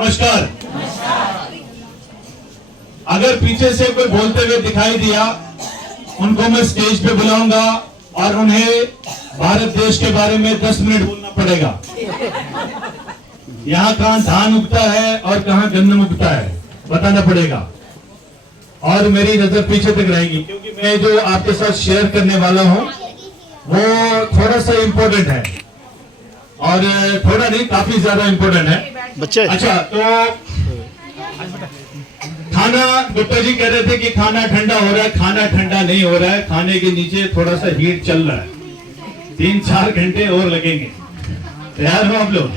नमस्कार। अगर पीछे से कोई बोलते हुए दिखाई दिया, उनको मैं स्टेज पे बुलाऊंगा और उन्हें भारत देश के बारे में 10 मिनट बोलना पड़ेगा। यहाँ कहाँ धान उगता है और कहाँ गन्ना उगता है बताना पड़ेगा। और मेरी नजर पीछे तक रहेगी, क्योंकि मैं जो आपके साथ शेयर करने वाला हूँ वो थोड़ा सा इम्पोर्टेंट है, और थोड़ा नहीं, काफी ज्यादा इम्पोर्टेंट है बच्चे। अच्छा, तो खाना, गुप्ता जी कह रहे थे कि खाना ठंडा हो रहा है। खाना ठंडा नहीं हो रहा है, खाने के नीचे थोड़ा सा हीट चल रहा है। 3-4 घंटे और लगेंगे। तैयार हो आप लोग?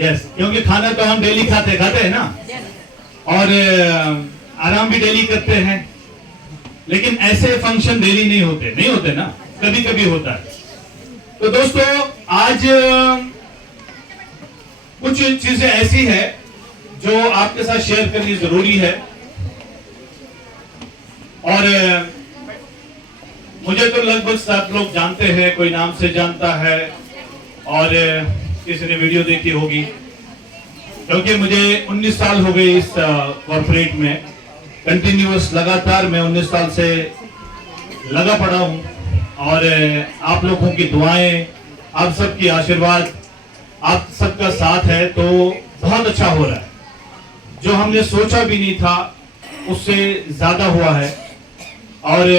यस। क्योंकि खाना तो हम डेली खाते हैं ना, और आराम भी डेली करते हैं, लेकिन ऐसे फंक्शन डेली नहीं होते ना, कभी कभी होता है। तो दोस्तों, आज कुछ चीजें ऐसी है जो आपके साथ शेयर करनी जरूरी है। और मुझे तो लगभग सब लोग जानते हैं, कोई नाम से जानता है और किसी ने वीडियो देखी होगी, क्योंकि मुझे 19 साल हो गए इस कॉर्पोरेट में। कंटिन्यूअस, लगातार मैं 19 साल से लगा पड़ा हूं, और आप लोगों की दुआएं, आप सबकी आशीर्वाद, आप सबका साथ है, तो बहुत अच्छा हो रहा है। जो हमने सोचा भी नहीं था उससे ज्यादा हुआ है। और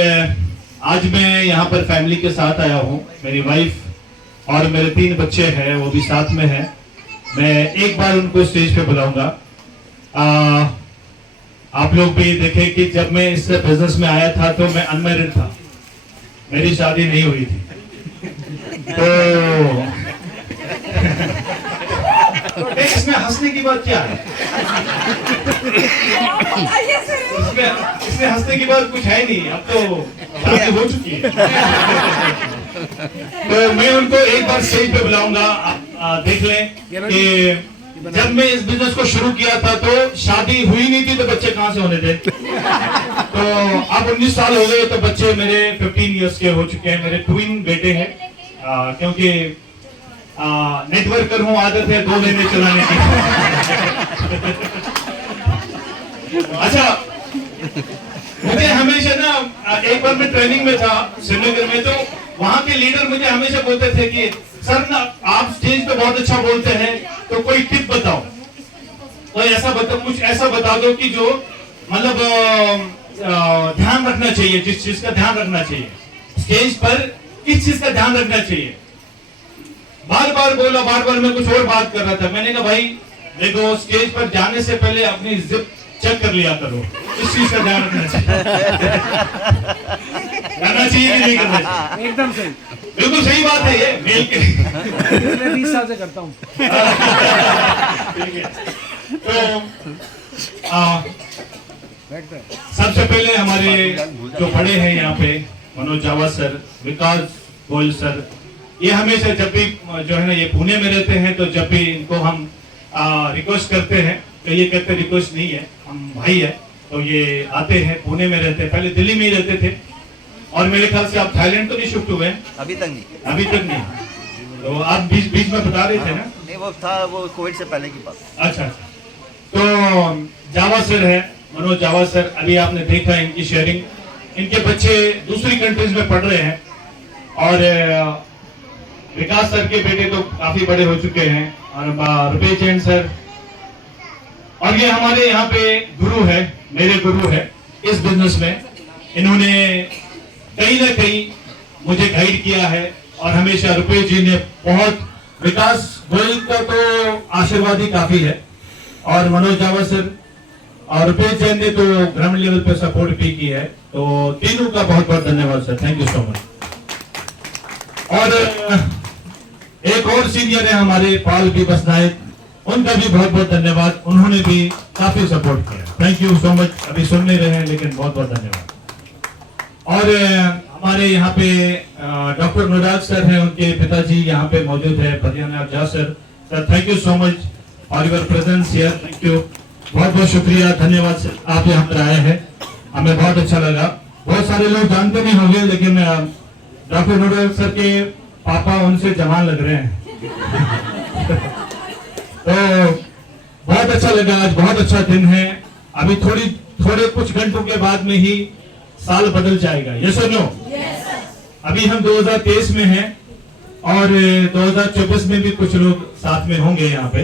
आज मैं यहाँ पर फैमिली के साथ आया हूँ। मेरी वाइफ और मेरे 3 बच्चे हैं, वो भी साथ में हैं। मैं एक बार उनको स्टेज पे बुलाऊंगा। आप लोग भी देखें कि जब मैं इस बिजनेस में आया था तो मैं अनमैरिड था, मेरी शादी नहीं हुई थी। तो इसमें हंसने की बात क्या है? इसमें हंसने की बात कुछ है नहीं, अब तो शादी हो चुकी है। तो मैं उनको एक बार स्टेज पे बुलाऊंगा। आप देख लें कि जब मैं इस बिजनेस को शुरू किया था तो शादी हुई नहीं थी, तो बच्चे कहां से होने थे। तो अब 19 साल हो गए, तो बच्चे मेरे 15 इयर्स के हो चुके हैं। मेरे ट्विन बेटे हैं, क्योंकि नेटवर्कर हूं, आदत है 2 लेने चलाने की। अच्छा, मुझे हमेशा ना, एक बार मैं ट्रेनिंग में था श्रीनगर में, तो वहां के लीडर मुझे हमेशा बोलते थे कि सर ना, आप स्टेज पे बहुत अच्छा बोलते हैं, तो कोई टिप बताओ, कोई ऐसा बताओ, कुछ ऐसा बता दो कि जो मतलब ध्यान रखना चाहिए, जिस चीज का ध्यान रखना चाहिए स्टेज पर, किस चीज का ध्यान रखना चाहिए। बार बार बोला, बार बार मैं कुछ और बात कर रहा था। मैंने कहा भाई देखो, स्टेज पर जाने से पहले अपनी जिप चेक कर लिया करो, इस चीज का ध्यान रखना चाहिए। करना चाहिए कि नहीं करना चाहिए? एकदम सही, बिल्कुल सही बात है ये। मेल के मैं 20 साल से करता हूँ। तो सबसे पहले हमारे जो बड़े हैं यहाँ पे, मनोज जावा सर, विकास गोयल सर, ये हमेशा जब भी जो है ना, ये पुणे में रहते हैं, तो जब भी इनको हम रिक्वेस्ट करते हैं, तो ये कहते रिक्वेस्ट नहीं है, हम भाई है, तो ये आते हैं। पुणे में रहते हैं, पहले दिल्ली में ही रहते थे, और मेरे ख्याल से आप थाईलैंड तो नहीं शिफ्ट हुए? अभी तक नहीं। तो आप बीच में बता रहे थे ना? नहीं, वो था, वो कोविड से पहले की बात। अच्छा। तो जावा सर है, मनोज जावा सर, अभी आपने देखा इनकी शेयरिंग। इनके बच्चे दूसरी कंट्रीज में पढ़ रहे हैं, और विकास सर के बेटे तो काफी बड़े हो चुके हैं, और रुपेश जैन सर, और ये हमारे यहाँ पे गुरु है, मेरे गुरु है इस बिजनेस में। इन्होंने कहीं ना कहीं मुझे गाइड किया है, और हमेशा रुपेश जी ने बहुत, विकास गोयल का तो आशीर्वाद ही काफी है, और मनोज जावा सर और रुपेश जैन ने तो ग्रामीण लेवल पे सपोर्ट भी की है। तो तीनों का बहुत बहुत धन्यवाद sir, thank you so much. और एक और सीनियर है हमारे, पाल बी बसनायक, उनका भी बहुत बहुत धन्यवाद, उन्होंने भी काफी सपोर्ट किया, थैंक यू सो मच। अभी सुन नहीं रहे हैं, लेकिन बहुत बहुत धन्यवाद। और हमारे यहाँ पे डॉक्टर अनुराग सर हैं, उनके पिताजी यहाँ पे मौजूद है, फरियाना जा sir, thank you so much for your presence here, thank you, बहुत बहुत शुक्रिया, धन्यवाद सर, आप यहाँ पर आए हैं, हमें बहुत अच्छा लगा। बहुत सारे लोग जानते नहीं होंगे, लेकिन डॉक्टर अनुराग सर के पापा उनसे जवान लग रहे हैं। तो बहुत अच्छा लगा, आज बहुत अच्छा दिन है। अभी थोड़े कुछ घंटों के बाद में ही साल बदल जाएगा, यस और नो? अभी हम 2023 में हैं और 2024 में भी कुछ लोग साथ में होंगे यहाँ पे।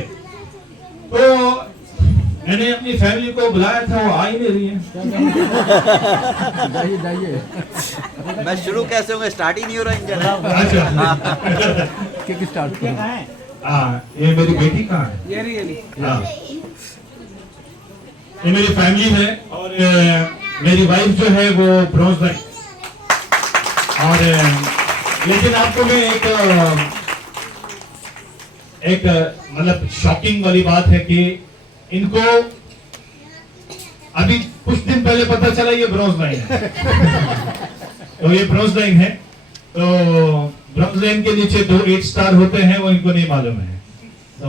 तो मैंने अपनी फैमिली को बुलाया था, वो आ ही नहीं रही है। जाइए जाइए, मैं शुरू कैसे होंगे, स्टार्ट ही नहीं हो रहा इंजन। अच्छा किक स्टार्ट करो। हाँ, ये मेरी बेटी कहाँ है? ये रही हाँ, ये मेरी फैमिली है और मेरी वाइफ जो है वो ब्रॉन्ज है। और लेकिन आपको मैं एक मतलब शॉकिंग वाली बात है कि इनको अभी कुछ दिन पहले पता चला ये ब्रॉन्ज लाइन है। तो ये ब्रॉन्ज लाइन है, तो ब्रॉन्ज लाइन के नीचे 2 8 स्टार होते हैं, वो इनको नहीं मालूम है। तो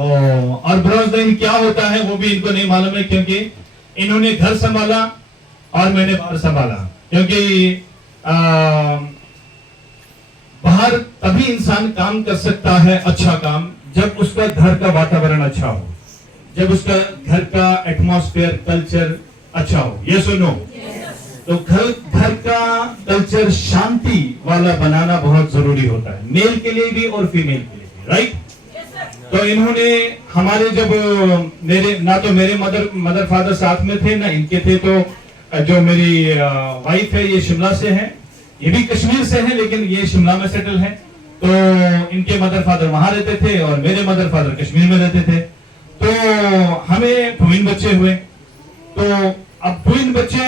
और ब्रॉन्ज लाइन क्या होता है वो भी इनको नहीं मालूम है, क्योंकि इन्होंने घर संभाला और मैंने बाहर संभाला। क्योंकि बाहर तभी इंसान काम कर सकता है अच्छा काम, जब उसका घर का वातावरण अच्छा हो, जब उसका घर का एटमॉस्फेयर कल्चर अच्छा हो, ये सुनो। तो घर का कल्चर शांति वाला बनाना बहुत जरूरी होता है, मेल के लिए भी और फीमेल के लिए भी, राइट? तो इन्होंने हमारे जब मेरे मदर फादर साथ में थे ना इनके थे, तो जो मेरी वाइफ है ये शिमला से है, ये भी कश्मीर से है लेकिन ये शिमला में सेटल है। तो इनके मदर फादर वहां रहते थे और मेरे मदर फादर कश्मीर में रहते थे। तो हमें ट्विन बच्चे हुए। तो अब ट्विन बच्चे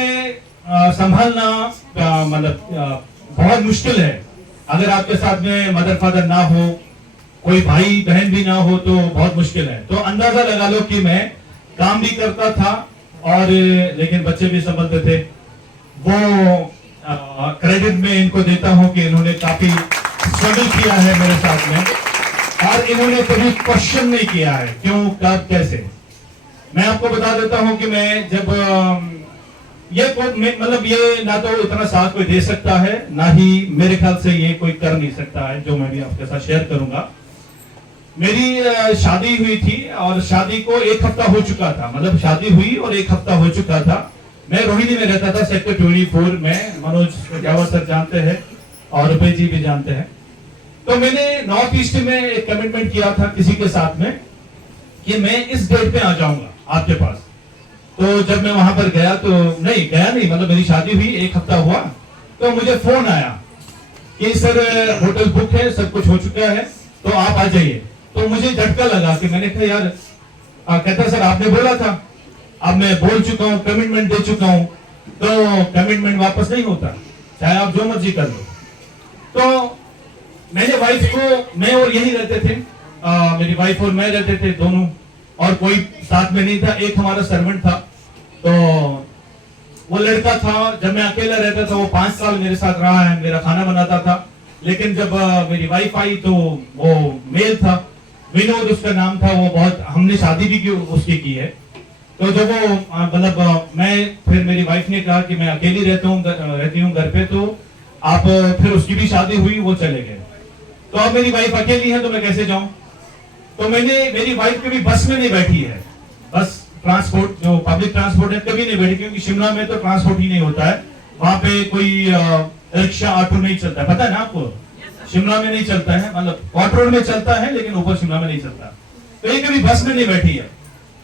संभालना मतलब बहुत मुश्किल है। अगर आपके साथ में मदर फादर ना हो, कोई भाई बहन भी ना हो, तो बहुत मुश्किल है। तो अंदाजा लगा लो कि मैं काम भी करता था और लेकिन बच्चे भी संभलते थे। वो क्रेडिट में इनको देता हूं कि इन्होंने काफी स्ट्रगल किया है मेरे साथ में और इन्होंने कभी क्वेश्चन नहीं किया है क्यों कब कैसे। मैं आपको बता देता हूं कि मैं जब मतलब ये ना तो इतना साथ कोई दे सकता है, ना ही मेरे ख्याल से ये कोई कर नहीं सकता है, जो मैं भी आपके साथ शेयर करूंगा। मेरी शादी हुई थी और शादी को 1 हफ्ता हो चुका था, मतलब शादी हुई और 1 हफ्ता हो चुका था। मैं रोहिणी में रहता था, सेक्टर 24 में। मनोज जावा सर जानते हैं और रुपे जी भी जानते हैं। तो मैंने नॉर्थ ईस्ट में एक कमिटमेंट किया था किसी के साथ में कि मैं इस डेट पे आ जाऊंगा आपके पास। तो जब मैं वहां पर गया तो नहीं मतलब मेरी शादी हुई 1 हफ्ता हुआ, तो मुझे फोन आया कि सर होटल बुक है, सब कुछ हो चुका है, तो आप आ जाइए। तो मुझे झटका लगा कि मैंने कहा यार, कहता सर आपने बोला था, अब मैं बोल चुका हूँ, कमिटमेंट दे चुका हूँ, तो कमिटमेंट वापस नहीं होता, चाहे आप जो मर्जी कर लो। तो मैंने वाइफ को, मैं और यही रहते थे, मेरी वाइफ और मैं रहते थे दोनों, और कोई साथ में नहीं था। एक हमारा सर्वेंट था, तो वो लड़का था, जब मैं अकेला रहता था वो 5 साल मेरे साथ रहा है, मेरा खाना बनाता था। लेकिन जब मेरी वाइफ आई तो वो मेल था, विनोद उसका नाम था। वो बहुत, हमने शादी भी की उसकी की है। तो जब वो मतलब फिर मेरी वाइफ ने कहा कि मैं अकेली रहती हूँ घर पे, तो आप, फिर उसकी भी शादी हुई, वो चले गए। तो अब मेरी वाइफ अकेली है तो मैं कैसे जाऊं? तो मेरी वाइफ कभी बस में नहीं बैठी है, बस ट्रांसपोर्ट जो पब्लिक ट्रांसपोर्ट है कभी नहीं बैठी, क्योंकि शिमला में तो ट्रांसपोर्ट ही नहीं होता है। वहां पे कोई रिक्शा ऑटो नहीं चलता है, पता है ना आपको? शिमला में नहीं चलता है, मतलब कॉट रोड में चलता है लेकिन ऊपर शिमला में नहीं चलता। तो ये कभी बस में नहीं बैठी है।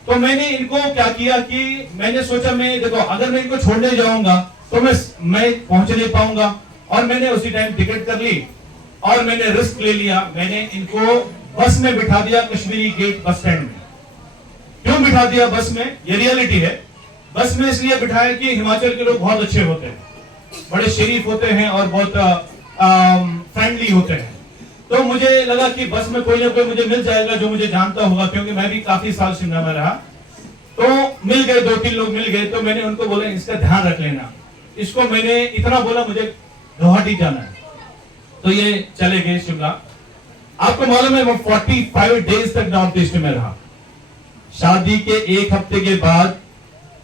तो मैंने इनको क्या किया कि मैंने सोचा, मैं देखो अगर मैं इनको छोड़ने जाऊंगा तो मैं पहुंच नहीं पाऊंगा, और मैंने उसी टाइम टिकट कर ली और मैंने रिस्क ले लिया। मैंने इनको बस में बिठा दिया, कश्मीरी गेट बस स्टैंड में। क्यों बिठा दिया बस में? ये रियलिटी है। बस में इसलिए बिठाया कि हिमाचल के लोग बहुत अच्छे होते हैं, बड़े शरीफ होते हैं और बहुत फ्रेंडली होते हैं। तो मुझे लगा कि बस में कोई ना कोई मुझे मिल जाएगा जो मुझे जानता होगा, क्योंकि मैं भी काफी साल शिमला में रहा। तो मिल गए, 2-3 लोग मिल गए। तो मैंने उनको बोला इसका ध्यान रख लेना। इसको मैंने इतना बोला, मुझे गुवाहाटी जाना है, तो ये चले गए शिमला। आपको मालूम है वो 45 डेज तक नॉर्थ ईस्ट में रहा। शादी के 1 हफ्ते के बाद,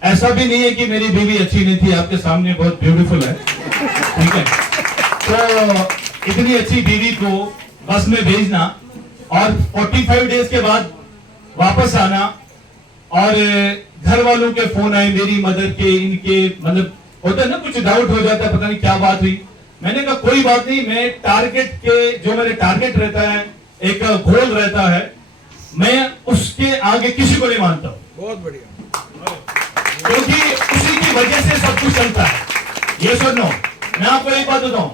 ऐसा भी नहीं है कि मेरी बीवी अच्छी नहीं थी, आपके सामने बहुत ब्यूटीफुल है, ठीक है। तो इतनी अच्छी बीवी को बस में भेजना और 45 डेज के बाद वापस आना, और घर वालों के फोन आए, मेरी मदर के, इनके, मतलब होता है ना कुछ डाउट हो जाता है, पता नहीं क्या बात हुई। मैंने कहा कोई बात नहीं, मैं टारगेट के, जो मेरे टारगेट रहता है, एक गोल रहता है, मैं उसके आगे किसी को नहीं मानता हूं, बहुत बढ़िया। क्योंकि उसी की वजह से सब कुछ चलता है। ये सुनो, मैं आपको एक बात बताऊं,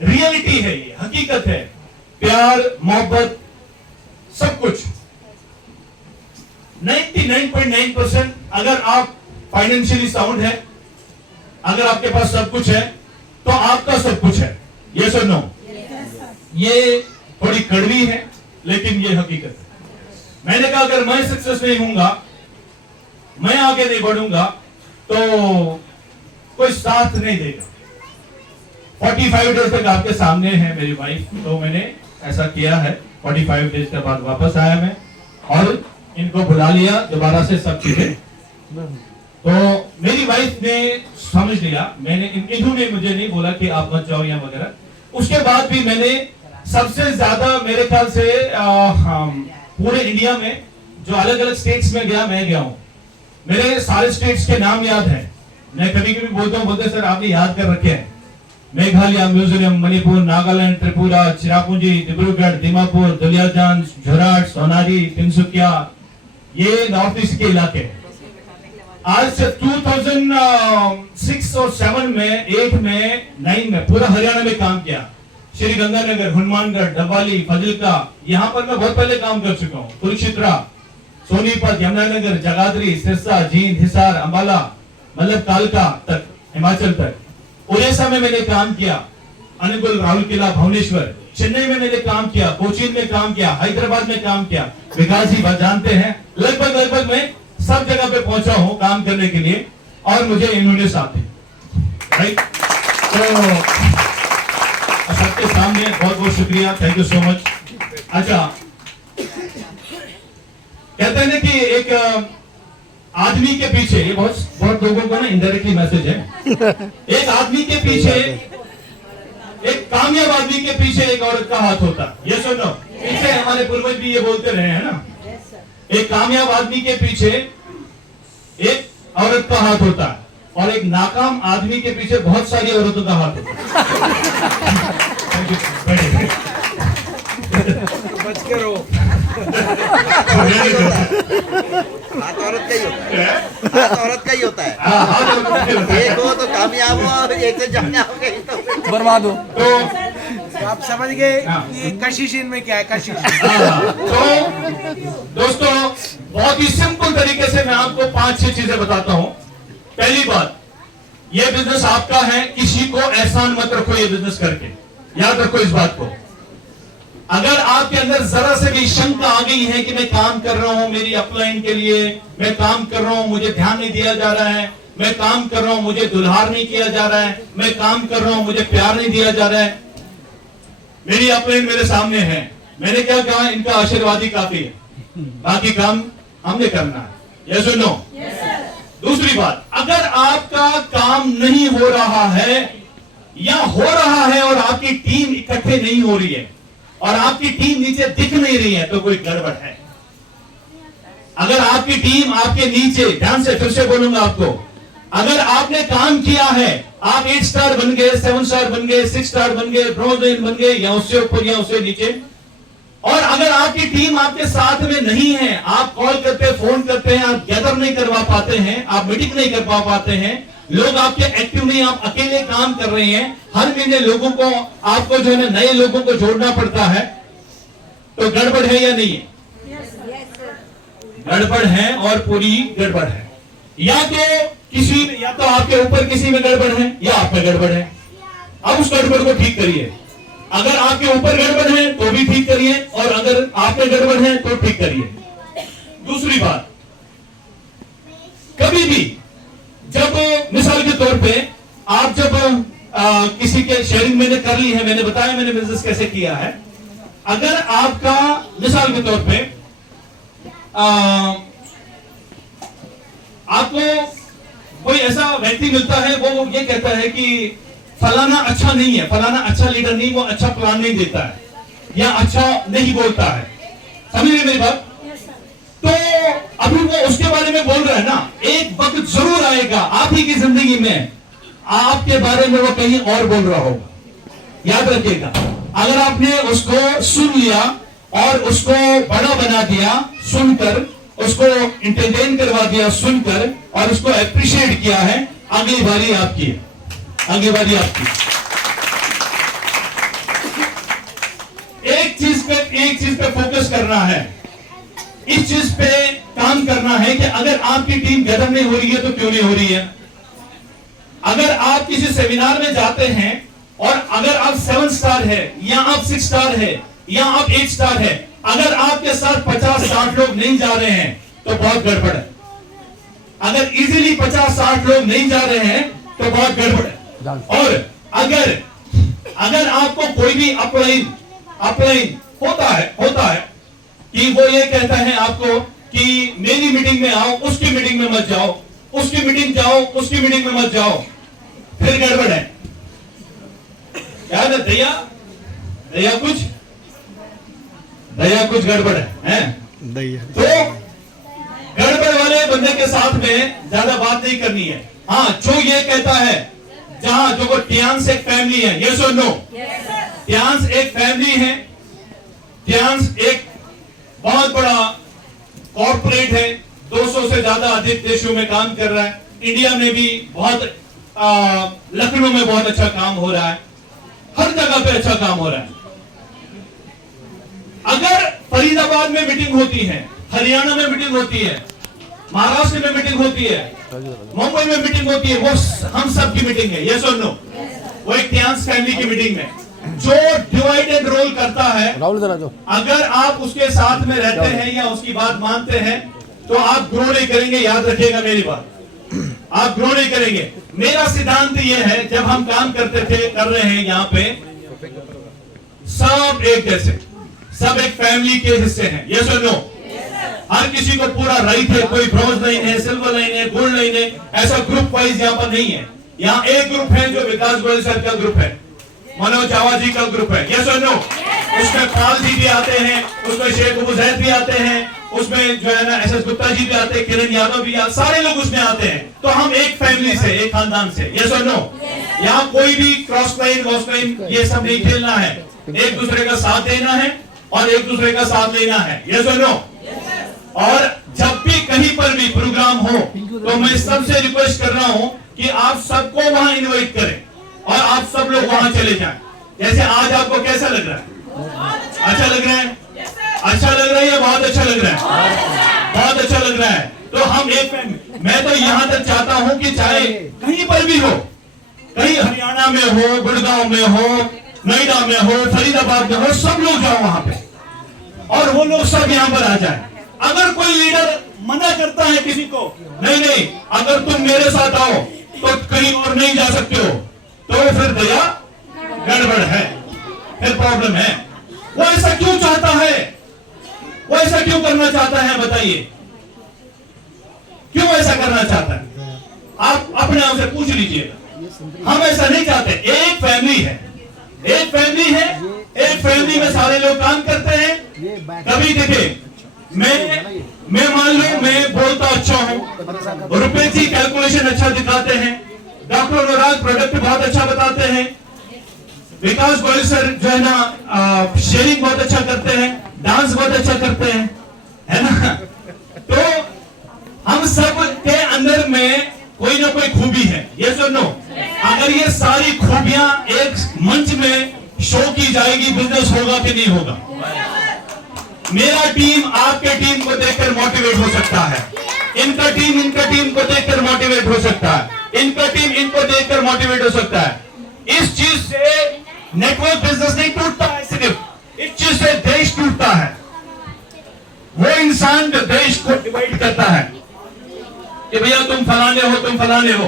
रियलिटी है, ये हकीकत है, प्यार मोहब्बत सब कुछ 99.9%, अगर आप फाइनेंशियली साउंड है, अगर आपके पास सब कुछ है, तो आपका सब कुछ है। ये सुनो, ये थोड़ी कड़वी है लेकिन ये हकीकत है। मैंने कहा अगर मैं सक्सेस नहीं हूंगा, मैं आगे नहीं बढ़ूंगा, तो कोई साथ नहीं देगा। 45 डेज तक आपके सामने है मेरी वाइफ, तो मैंने ऐसा किया है। 45 डेज के बाद वापस आया मैं और इनको बुला लिया दोबारा से सब चीजें। तो मेरी वाइफ ने समझ लिया, मैंने इन्होंने मुझे नहीं बोला कि आप मत जाओ या वगैरह। उसके बाद भी मैंने सबसे ज्यादा मेरे ख्याल से पूरे इंडिया में जो अलग अलग स्टेट्स में गया, मैं गया हूं। मेरे सारे स्टेट्स के नाम याद हैं। मैं कभी कभी बोलता हूं, बोलते सर आपने याद कर रखे हैं। मेघालय, मिजोरम, मणिपुर, नागालैंड, त्रिपुरा, चिरापुंजी, डिब्रूगढ़, दीमापुर, दुलियाजान, जोरहाट, सोनारी, तिनसुकिया, ये नॉर्थ ईस्ट के इलाके। आज से 2006 और 7 में, 8 में, 9 में पूरा हरियाणा में काम किया। श्री गंगानगर, हनुमानगढ़, डब्बाली, फजिल्का, यहाँ पर मैं बहुत पहले काम कर चुका हूँ। कुरुक्षेत्र, सोनीपत, यमुनानगर, जगाधरी, सिरसा, जींद, हिसार, अंबाला, मतलब कालका तक, हिमाचल तक। उड़ीसा में मैंने काम किया, अनुगुल, राउरकेला, भुवनेश्वर। चेन्नई में मैंने काम किया, कोचीन में काम किया, हैदराबाद में काम किया। विकास जी बात जानते हैं, लगभग मैं सब जगह पे पहुंचा हूं काम करने के लिए, और मुझे इन्होंने साथ दिया, राइट। तो सबके सामने बहुत बहुत शुक्रिया, थैंक यू सो मच। अच्छा, कहते हैं ना कि एक आदमी के पीछे, ये बहुत लोगों को ना इनडायरेक्टली मैसेज है, एक आदमी के पीछे, एक कामयाब आदमी के पीछे एक औरत का हाथ होता है। ये सुनो, पीछे हमारे पूर्वज भी ये बोलते रहे हैं ना, एक कामयाब आदमी के पीछे एक औरत का हाथ होता है, और एक नाकाम आदमी के पीछे बहुत सारी औरतों का हाथ होता है। बच के रहो। हाथ औरत का ही होता है, हाथ औरत का ही होता है। एक हो तो कामयाब हो, और एक से जाना हो गई तो बर्बाद हो। तो आप समझ गए कि कशिश इनमें क्या है, कशिश। तो दोस्तों, बहुत ही सिंपल तरीके से मैं आपको 5-6 चीजें बताता हूं। पहली बात, ये बिजनेस आपका है, किसी को एहसान मत रखो ये बिजनेस करके, याद रखो इस बात को। अगर आपके अंदर जरा से भी शंका आ गई है कि मैं काम कर रहा हूं मेरी अपलाइन के लिए, मैं काम कर रहा हूं मुझे ध्यान नहीं दिया जा रहा है, मैं काम कर रहा हूं मुझे दुल्हार नहीं किया जा रहा है, मैं काम कर रहा हूं मुझे प्यार नहीं दिया जा रहा है, मेरी अपलाइन मेरे सामने है, मैंने क्या कहा, इनका आशीर्वाद ही काफी है, बाकी काम हमने करना है। यस और नो? दूसरी बात, अगर आपका काम नहीं हो रहा है या हो रहा है और आपकी टीम इकट्ठे नहीं हो रही है और आपकी टीम नीचे दिख नहीं रही है, तो कोई गड़बड़ है। अगर आपकी टीम आपके नीचे, ध्यान से फिर से बोलूंगा आपको, अगर आपने काम किया है, आप 8 स्टार बन गए, 7 स्टार बन गए, 6 स्टार बन गए, ब्रॉन्ज बन गए, या उससे ऊपर या उससे नीचे, और अगर आपकी टीम आपके साथ में नहीं है, आप कॉल करते, फोन करते हैं, आप गैदर नहीं करवा पाते हैं, आप मीटिंग नहीं कर पाते हैं, लोग आपके एक्टिव नहीं, आप अकेले काम कर रहे हैं, हर महीने लोगों को, आपको जो है ना नए लोगों को जोड़ना पड़ता है, तो गड़बड़ है या नहीं है? गड़बड़ है, और पूरी गड़बड़ है। या तो आपके ऊपर किसी में गड़बड़ है या आप में गड़बड़ है। अब उस गड़बड़ को ठीक करिए। अगर आपके ऊपर गड़बड़ है तो भी ठीक करिए, और अगर आप में गड़बड़ है तो ठीक करिए। दूसरी बात, कभी भी जब, मिसाल के तौर पे, आप जब किसी के शेयरिंग मैंने कर ली है, मैंने बताया मैंने बिजनेस कैसे किया है, अगर आपका मिसाल के तौर पे आपको कोई ऐसा व्यक्ति मिलता है, वो ये कहता है कि फलाना अच्छा नहीं है, फलाना अच्छा लीडर नहीं, वो अच्छा प्लान नहीं देता है या अच्छा नहीं बोलता है, समझ रहे मेरी बात? तो अभी वो उसके बारे बोल रहा है ना, एक वक्त जरूर आएगा आप ही की जिंदगी में आपके बारे में वो कहीं और बोल रहा होगा। याद रखिएगा, अगर आपने उसको सुन लिया और उसको बड़ा बना दिया सुनकर, उसको इंटरटेन करवा दिया सुनकर, और उसको अप्रिशिएट किया है, अगली बारी आपकी है, अगली बारी आपकी। एक चीज पे फोकस करना है, इस चीज पे काम करना है कि अगर आपकी टीम गदर नहीं हो रही है तो क्यों नहीं हो रही है। अगर आप किसी सेमिनार में जाते हैं और अगर आप 7 स्टार है या आप 6 स्टार है या आप 8 स्टार है, अगर आपके साथ 50-60 लोग नहीं जा रहे हैं तो बहुत गड़बड़ है। अगर इजीली 50-60 लोग नहीं जा रहे हैं तो बहुत गड़बड़ है। और अगर आपको कोई भी अपलाइन होता है कि वो ये कहता है आपको कि मेरी मीटिंग में आओ, उसकी मीटिंग में मत जाओ, उसकी मीटिंग जाओ, उसकी मीटिंग में मत जाओ, फिर गड़बड़ है। क्या है दया कुछ गड़बड़ है? तो गड़बड़ वाले बंदे के साथ में ज्यादा बात नहीं करनी है। हाँ, जो ये कहता है, जहां जो टियांस एक फैमिली है, यस और नो? टियांस एक फैमिली है, टियांस एक बहुत बड़ा कॉर्पोरेट है, 200 से ज्यादा अधिक देशों में काम कर रहा है, इंडिया में भी बहुत, लखनऊ में बहुत अच्छा काम हो रहा है, हर जगह पे अच्छा काम हो रहा है। अगर फरीदाबाद में मीटिंग होती है, हरियाणा में मीटिंग होती है, महाराष्ट्र में मीटिंग होती है, मुंबई में मीटिंग होती है, वो हम सब की मीटिंग है, यस और नो? वो एक टियांस फैमिली की मीटिंग में जो डिवाइड एंड रोल करता है, अगर आप उसके साथ में रहते हैं या उसकी बात मानते हैं तो आप ग्रो नहीं करेंगे। याद रखिएगा मेरी बात, आप ग्रो नहीं करेंगे। मेरा सिद्धांत ये है, जब हम काम कर रहे हैं यहाँ पे, सब एक जैसे, सब एक फैमिली के हिस्से हैं, यस और नो? हर किसी को पूरा राइट है, कोई ब्रॉन्ज लाइन है, सिल्वर लाइन है, गोल्ड लाइन है, ऐसा ग्रुप वाइज यहाँ पर नहीं है। यहाँ एक ग्रुप है जो विकास गोयल सर का ग्रुप है, मनोज जावा जी का ग्रुप है, यस और नो? उसमें पाल जी भी आते हैं, उसमें शेख अबू जैद भी आते हैं, उसमें जो है ना एस एस गुप्ता जी भी आते हैं, किरण यादव भी आते, सारे लोग उसमें आते हैं। तो हम एक फैमिली से, एक खानदान से, यस और नो? यहाँ कोई भी क्रॉस लाइन वॉस लाइन ये सब नहीं खेलना है, एक दूसरे का साथ देना है और एक दूसरे का साथ लेना है, यस और नो? और जब भी कहीं पर भी प्रोग्राम हो तो मैं सबसे रिक्वेस्ट कर रहा हूं कि आप सबको वहां इनवाइट करें और आप सब लोग वहां चले जाएं। जैसे आज आपको कैसा लग रहा है? अच्छा लग रहा है? अच्छा लग रहा है या बहुत अच्छा लग रहा है? बहुत अच्छा लग रहा है। तो हम एक, मैं तो यहां तक चाहता हूं कि चाहे कहीं पर भी हो, कहीं हरियाणा में हो, गुड़गांव में हो, नोएडा में हो, फरीदाबाद में हो, सब लोग जाओ वहां पे और वो लोग सब यहां पर आ जाए। अगर कोई लीडर मना करता है किसी को, नहीं अगर तुम मेरे साथ आओ तो कहीं और नहीं जा सकते हो, तो फिर दया गड़बड़ है, फिर प्रॉब्लम है। वो ऐसा क्यों चाहता है? वो ऐसा क्यों करना चाहता है? बताइए, क्यों ऐसा करना चाहता है? आप अपने आप से पूछ लीजिएगा। हम ऐसा नहीं चाहते। एक फैमिली है, एक फैमिली है, एक फैमिली में सारे लोग काम करते हैं। कभी देखे, मैं मान लो मैं बोलता अच्छा हूं, रुपए जी कैलकुलेशन अच्छा दिखाते हैं, डॉक्टर अनुराग प्रोडक्ट बहुत अच्छा बताते हैं, विकास गोयल सर जो है ना शेयरिंग बहुत अच्छा करते हैं, डांस बहुत अच्छा करते हैं, है ना? तो हम सब के अंदर में कोई ना कोई खूबी है, यस और नो? अगर ये सारी खूबियां एक मंच में शो की जाएगी, बिजनेस होगा कि नहीं होगा? मेरा टीम आपके टीम को देखकर मोटिवेट हो सकता है, इनका टीम को देखकर मोटिवेट हो सकता है, इनका टीम इनको देखकर मोटिवेट हो सकता है। इस चीज से नेटवर्क बिजनेस नहीं टूटता है, सिर्फ इस चीज से देश टूटता है। वो इंसान जो देश को डिवाइड करता है कि भैया तुम फलाने हो,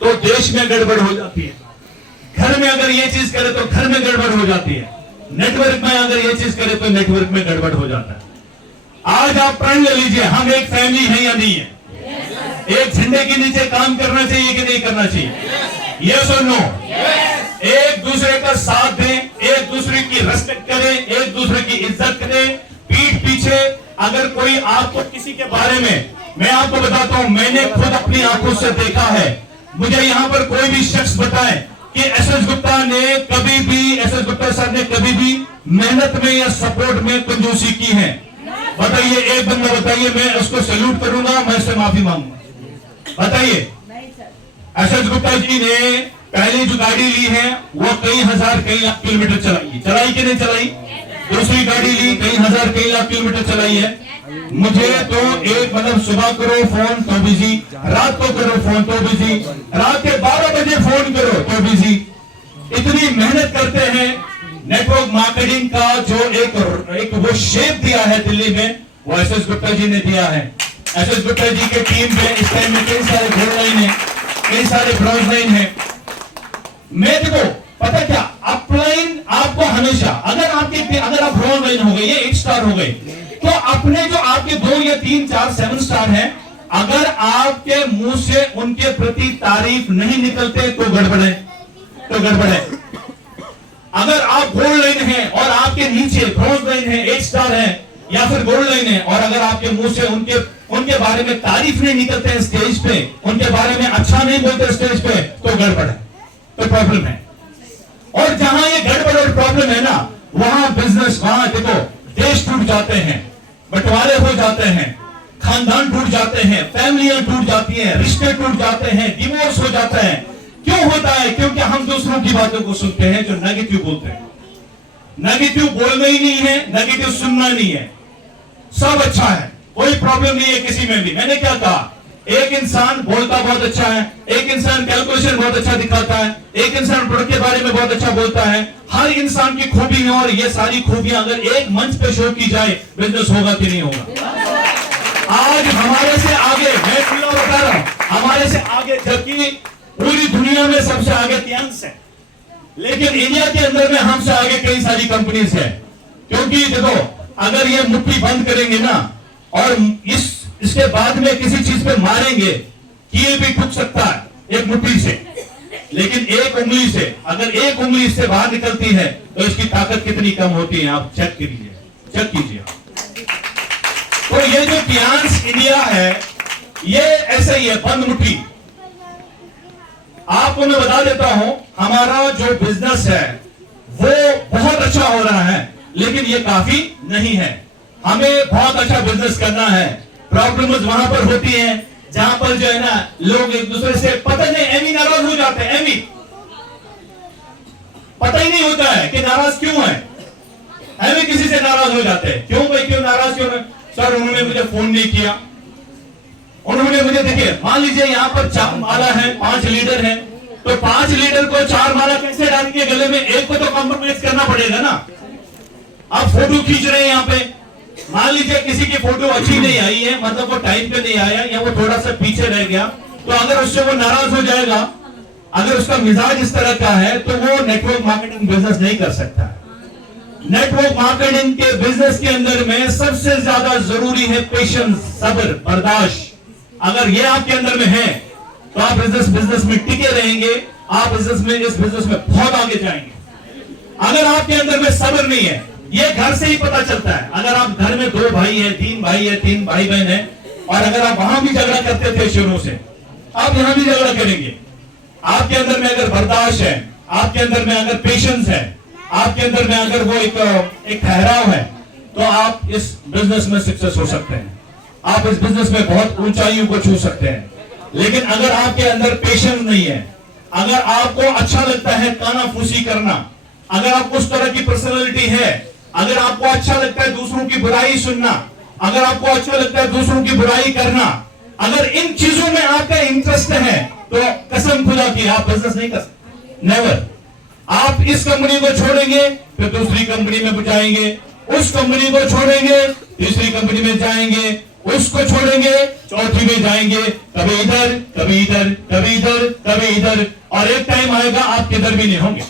तो देश में गड़बड़ हो जाती है। घर में अगर ये चीज करे तो घर में गड़बड़ हो जाती है, नेटवर्क में अगर ये चीज करे तो नेटवर्क में गड़बड़ हो जाता है। आज आप प्रण ले लीजिए, हम एक फैमिली है या नहीं है? एक झंडे के नीचे काम करना चाहिए कि नहीं करना चाहिए? यस और नो? एक दूसरे का साथ दें, एक दूसरे की रिस्पेक्ट करें, एक दूसरे की इज्जत करें। पीठ पीछे अगर कोई आपको किसी के बारे में मैं आपको बताता हूं, मैंने खुद अपनी आंखों से देखा है। मुझे यहां पर कोई भी शख्स बताए कि एसएस गुप्ता साहब ने कभी भी मेहनत में या सपोर्ट में कंजूसी की है? बताइए, एक बंदा बताइए, मैं उसको सैल्यूट करूंगा, मैं उससे माफी मांगूंगा। बताइए, एसएस गुप्ता जी ने पहली जो गाड़ी ली है वो कई हजार कई लाख किलोमीटर चलाई कि नहीं चलाई? दूसरी गाड़ी ली, कई हजार कई लाख किलोमीटर चलाई है। मुझे तो एक मतलब सुबह करो फोन तो बिजी, रात को करो फोन तो बिजी, रात के 12 बजे फोन करो तो बिजी। इतनी मेहनत करते हैं। नेटवर्क मार्केटिंग का जो एक वो शेप दिया है दिल्ली में, वो एसएस गुप्ता जी ने दिया है। एसएस गुप्ता जी के टीम में इस टाइम में कई सारे गोल्ड लाइन है, कई सारे ब्रॉन्ज लाइन है। मैं देखो पता क्या, अपलाइन आपको हमेशा अगर आप ब्रॉन्ज लाइन हो गए, ये 8 स्टार हो गए, तो अपने जो आपके 2 या 3 4 7 स्टार हैं, अगर आपके मुंह से उनके प्रति तारीफ नहीं निकलते तो गड़बड़ है। अगर आप गोल्ड लाइन हैं और आपके नीचे ब्रॉन्ज लाइन है, 8 स्टार है या फिर गोल्ड लाइन है, और अगर आपके मुंह से उनके बारे में तारीफ नहीं निकलते हैं स्टेज पे, उनके बारे में अच्छा नहीं बोलते स्टेज पे, तो गड़बड़ है, तो प्रॉब्लम है। और जहां ये गड़बड़ और प्रॉब्लम है ना, वहां बिजनेस, वहां देखो देश टूट जाते हैं, बंटवारे हो जाते हैं, खानदान टूट जाते हैं, फैमिलियां टूट जाती हैं, रिश्ते टूट जाते हैं, डिवोर्स हो जाता है। क्यों होता है? क्योंकि हम दूसरों की बातों को सुनते हैं जो नेगेटिव बोलते हैं। नेगेटिव बोलना ही नहीं है, नेगेटिव सुनना नहीं है। सब अच्छा है, कोई प्रॉब्लम नहीं है किसी में भी। मैंने क्या कहा, एक इंसान बोलता बहुत अच्छा है, एक इंसान कैलकुलेशन बहुत अच्छा दिखाता है, एक इंसान प्रोडक्ट के बारे में बहुत अच्छा बोलता है। हर इंसान की खूबी है, और ये सारी खूबियां अगर एक मंच पे शो की जाए, बिजनेस होगा कि नहीं होगा? आज हमारे से आगे, मैं खुला बता रहा हूं, हमारे से आगे, जबकि पूरी दुनिया में सबसे आगे टियांस है, लेकिन इंडिया के अंदर में हमसे आगे कई सारी कंपनीज है। क्योंकि देखो, अगर ये मुट्ठी बंद करेंगे ना, और इसके बाद में किसी चीज पे मारेंगे, कील भी टूट सकता है एक मुट्ठी से, लेकिन एक उंगली से, अगर एक उंगली इससे बाहर निकलती है तो इसकी ताकत कितनी कम होती है, आप चेक कीजिए। तो ये जो टियांस इंडिया है, ये ऐसे ही है, बंद मुट्ठी। आपको मैं बता देता हूं, हमारा जो बिजनेस है वो बहुत अच्छा हो रहा है, लेकिन ये काफी नहीं है। हमें बहुत अच्छा बिजनेस करना है। प्रॉब्लम्स वहां पर होती हैं जहां पर जो है ना, लोग एक दूसरे से पता नहीं एमी नाराज हो जाते हैं। एमी पता ही नहीं होता है कि नाराज क्यों है, एमी किसी से नाराज हो जाते हैं। क्यों भाई, क्यों नाराज क्यों है? सर उन्होंने मुझे फोन नहीं किया, उन्होंने मुझे, देखिए मान लीजिए यहां पर 4 माला है, 5 लीडर हैं, तो 5 लीडर को 4 माला कैसे डालेंगे गले में? एक को तो कॉम्प्रोमाइज करना पड़ेगा ना। आप फोटो खींच रहे हैं यहां पे, मान लीजिए किसी की फोटो अच्छी नहीं आई है, मतलब वो टाइम पे नहीं आया या वो थोड़ा सा पीछे रह गया, तो अगर उससे वो नाराज हो जाएगा, अगर उसका मिजाज इस तरह का है, तो वो नेटवर्क मार्केटिंग बिजनेस नहीं कर सकता। नेटवर्क मार्केटिंग के बिजनेस के अंदर में सबसे ज्यादा जरूरी है पेशेंस, सब्र, बर्दाश्त। अगर ये आपके अंदर में है तो आप बिजनेस में टिके रहेंगे, आप इस बिजनेस में बहुत आगे जाएंगे। अगर आपके अंदर में सब्र नहीं है, ये घर से ही पता चलता है। अगर आप घर में 2 भाई है, 3 भाई है, 3 भाई बहन है, और अगर आप वहां भी झगड़ा करते थे शुरू से, आप यहां भी झगड़ा करेंगे। आपके अंदर में अगर बर्दाश्त है, आपके अंदर में अगर पेशेंस है, आपके अंदर में अगर वो एक ठहराव है, तो आप इस बिजनेस में सक्सेस हो सकते हैं। आप इस बिजनेस में बहुत ऊंचाइयों को छू सकते हैं। लेकिन अगर आपके अंदर पेशेंस नहीं है, अगर आपको अच्छा लगता है कानाफूसी करना, अगर आपको उस तरह की पर्सनालिटी है, अगर आपको अच्छा लगता है दूसरों की बुराई सुनना, अगर आपको अच्छा लगता है दूसरों की बुराई करना, अगर इन चीजों में आपका इंटरेस्ट है, तो कसम खुदा की आप बिजनेस नहीं कर सकते, नेवर। आप इस कंपनी को छोड़ेंगे फिर दूसरी कंपनी में जाएंगे, उस कंपनी को छोड़ेंगे तीसरी कंपनी में जाएंगे, उसको छोड़ेंगे चौथी में जाएंगे, कभी इधर कभी इधर कभी इधर कभी इधर, और एक टाइम आएगा आप किधर भी नहीं होंगे।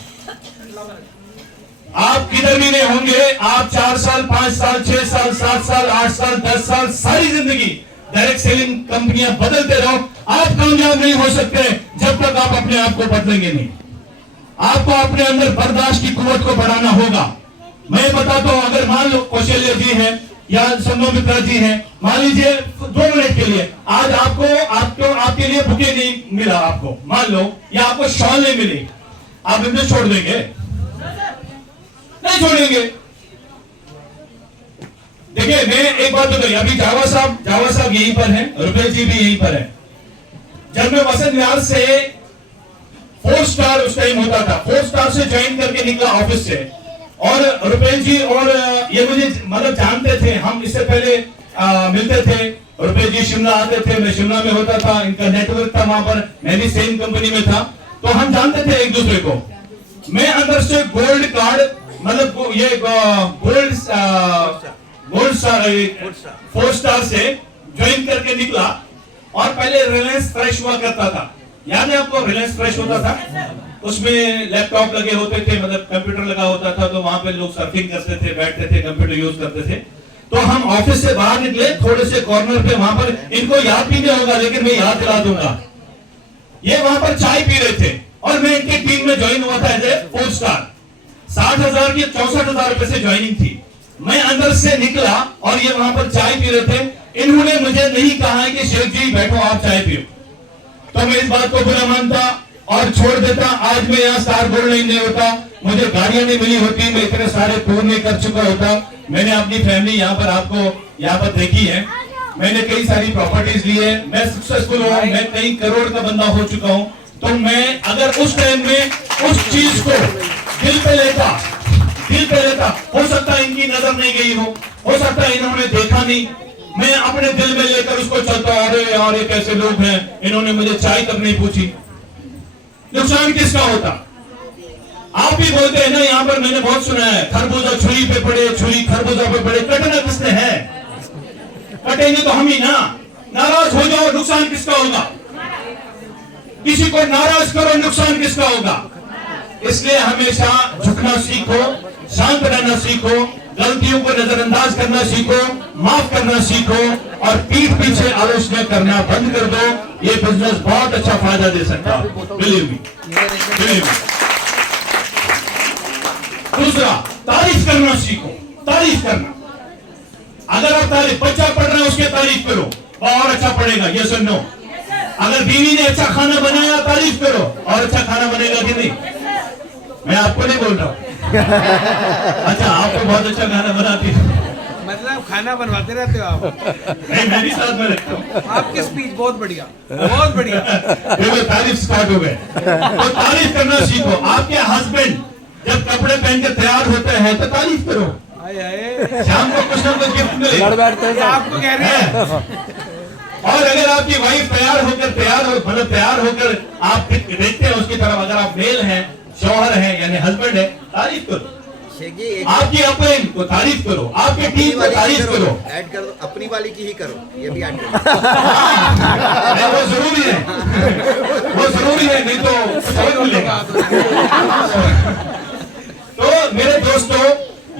आप किधर भी नहीं होंगे। आप 4 साल 5 साल 6 साल 7 साल 8 साल 10 साल सारी जिंदगी डायरेक्ट सेलिंग कंपनियां बदलते रहो, आप कामयाब नहीं हो सकते जब तक आप अपने आप को बदलेंगे नहीं। आपको अपने अंदर बर्दाश्त की कुव्वत को बढ़ाना होगा। मैं बताता हूं, अगर मान लो कौशल्य जी है, या संगमित्रा जी हैं, मान लीजिए 2 मिनट के लिए आज आपके लिए बुके नहीं मिला आपको, मान लो, या आपको शॉल नहीं मिली, आप बिजनेस छोड़ देंगे? नहीं छोड़ेंगे। देखिए मैं एक बात बताइए, अभी जावा साहब यहीं पर हैं, रुपेश जी भी यहीं पर हैं। जब मैं वसंत विहार से 4 स्टार उस टाइम होता था, 4 स्टार से ज्वाइन करके निकला ऑफिस से, और रुपेश जी और ये मुझे मतलब जानते थे, हम इससे पहले मिलते थे। रुपेश जी शिमला आते थे, मैं शिमला में होता था, इनका नेटवर्क था वहां पर, मैं भी सेम कंपनी में था, तो हम जानते थे एक दूसरे को। मैं अंदर से गोल्ड कार्ड मतलब ये गोल्ड स्टार 4 स्टार से ज्वाइन करके निकला, और पहले रिलायंस फ्रेश हुआ करता था, याद है आपको? रिलायंस फ्रेश होता था, उसमें लैपटॉप लगे होते थे, मतलब कंप्यूटर लगा होता था, तो वहां पे लोग सर्फिंग करते थे, बैठते थे, कंप्यूटर यूज करते थे। तो हम ऑफिस से बाहर निकले, थोड़े से कॉर्नर पे, वहां पर इनको याद भी नहीं होगा लेकिन मैं याद दिला दूंगा, ये वहां पर चाय पी रहे थे, और मैं इनकी टीम में ज्वाइन हुआ था एज ए 4 स्टार। 60,000 की 64,000 रुपए से ज्वाइनिंग थी। मैं अंदर से निकला और ये वहां पर चाय पी रहे थे। इन्होंने मुझे नहीं कहा है कि शेख जी बैठो आप चाय पियो, तो मैं इस बात को बुरा मानता और छोड़ देता। आज मैं यहाँ स्टार गोल्ड नहीं होता, मुझे गाड़ियां नहीं मिली होती, मैं इतने सारे टूर नहीं कर चुका होता। मैंने अपनी फैमिली यहाँ पर आपको यहाँ पर देखी है, मैंने कई सारी प्रॉपर्टीज ली है, मैं सक्सेसफुल हूँ, मैं कई करोड़ का बंदा हो चुका हूँ। तो मैं अगर उस टाइम में उस चीज को दिल पे लेता, हो सकता है इनकी नजर नहीं गई हो सकता है इन्होंने देखा नहीं, मैं अपने दिल में लेकर उसको चलता, अरे यार ये कैसे लोग हैं, इन्होंने मुझे चाय तक नहीं पूछी। नुकसान किसका होता? आप भी बोलते हैं ना, यहाँ पर मैंने बहुत सुना है, खरबूजा छुरी पे पड़े, छुरी खरबूजा पे पड़े, कटना किसने है? कटेंगे तो हम ही ना। नाराज हो जाओ, नुकसान किसका होगा? किसी को नाराज करो, नुकसान किसका होगा? इसलिए हमेशा झुकना सीखो, शांत रहना सीखो, गलतियों को नजरअंदाज करना सीखो, माफ करना सीखो, और पीठ पीछे आलोचना करना बंद कर दो। ये बिजनेस बहुत अच्छा फायदा दे सकता है, बिलीव मी। दूसरा, तारीफ करना सीखो, तारीफ करना। अगर आप बच्चा पढ़ रहे हैं उसकी तारीफ करो, वो और अच्छा पढ़ेगा, ये सुनो। अगर बीवी ने अच्छा खाना बनाया तारीफ करो, और अच्छा खाना बनेगा कि नहीं? मैं आपको नहीं बोल रहा हूँ। अच्छा आपको बहुत अच्छा खाना बनाती है, मतलब खाना बनवाते रहते हो आप? नहीं मैं भी साथ में रखता हूँ। आपकी स्पीच बहुत बढ़िया, बहुत बढ़िया। देखो तारीफ स्टार्ट हो गए, तो तारीफ करना सीखो। आपके हस्बैंड जब कपड़े पहन के तैयार होते हैं तो तारीफ करो, शाम को कुछ ना कुछ गिफ्ट मिले, आपको कह रहे हैं। और अगर आपकी वाइफ तैयार होकर आप देखते हैं उसकी तरफ, अगर आप मेल हैं, शौहर है यानी हस्बैंड है, तारीफ करो। आपकी अपने को तारीफ करो, आपके टीम को तारीफ करो। ऐड कर दो, अपनी वाली की ही करो, ये भी ऐड करो। वो जरूरी है, वो जरूरी है, नहीं तो समझ मिलेगा। तो मेरे दोस्तों,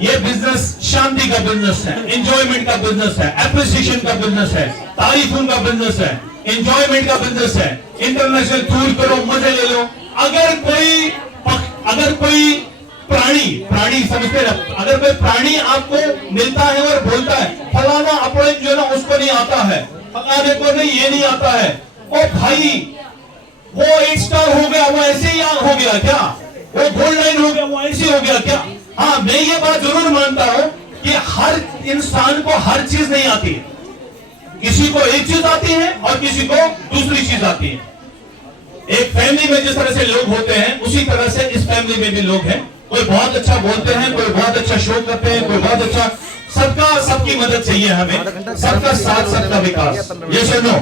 ये बिजनेस शांति का बिजनेस है, एंजॉयमेंट का बिजनेस है, एप्रिसिएशन का बिजनेस है, तारीफों का बिजनेस है, एंजॉयमेंट का बिजनेस है। इंटरनेशनल टूर करो, मजे ले लो। अगर कोई प्राणी समझते ना, अगर कोई प्राणी आपको मिलता है और बोलता है फलाना अपने जो ना उसको नहीं आता है, फलाने को नहीं ये नहीं आता है, ओ भाई वो 8 स्टार हो गया, वो ऐसे ही हो गया क्या? वो गोल्ड लाइन हो गया, वो ऐसे हो गया क्या? हाँ, मैं ये बात जरूर मानता हूं कि हर इंसान को हर चीज नहीं आती है, किसी को एक चीज आती है और किसी को दूसरी चीज आती है। एक फैमिली में जिस तरह से लोग होते हैं उसी तरह से इस फैमिली में भी लोग हैं। कोई बहुत अच्छा बोलते हैं, कोई बहुत अच्छा शो करते हैं, कोई बहुत अच्छा, सबकी मदद चाहिए हमें, सबका साथ, सबका विकास। ये सुनो,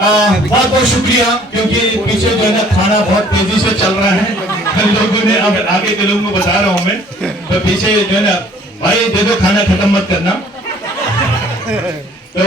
बहुत बहुत शुक्रिया, क्योंकि पीछे जो है ना खाना बहुत तेजी से चल रहा है, लोगों ने, अब आगे के लोगों को बता रहा हूं मैं, तो पीछे जो है ना, भाई दे दो खाना, खत्म मत करना। तो